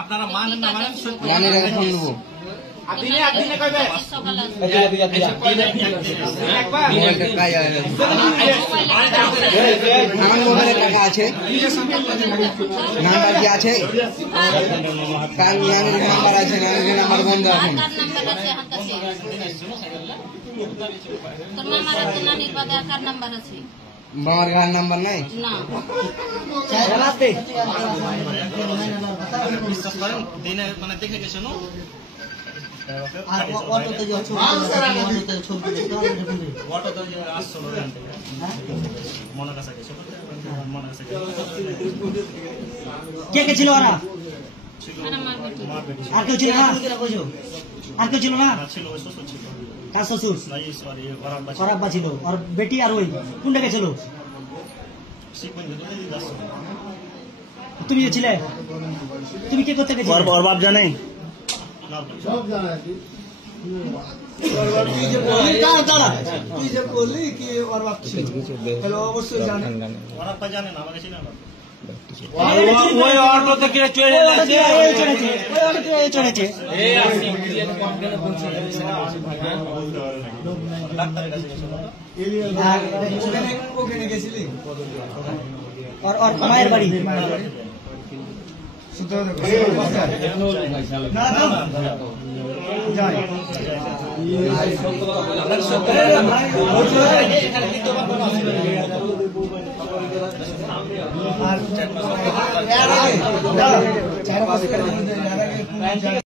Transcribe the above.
আপনারা মানেন না মানেন ফোন দেবো আমার মোবাইলে টাকা আছে, নাম্বার কি আছে? নাম্বার আছে, নাম্বার বন্ধ এখন। বাবার গাড়ির নাম্বার নাই? বিশ্বাস করেন দিনে মানে দেখে গেছে না কে কে ছিল ওরা? আর কেউ ছিল না? আর কেউ ছিল না? কার শ্বশুর? ওর আব্বা ছিল, ওর বেটি আর ওই কোনটা গেছিল? তুমি ছিলে? তুমি কে করতে গেছিলে? ওর বাপ জানে তুই যে বললি কি ওর বাপ ছিল, অবশ্যই জানে। ওর আব্বা জানে না, আমাকে চিনে না। ওই অটো থেকে চড়েছে। ওর মায়ের বাড়ি আর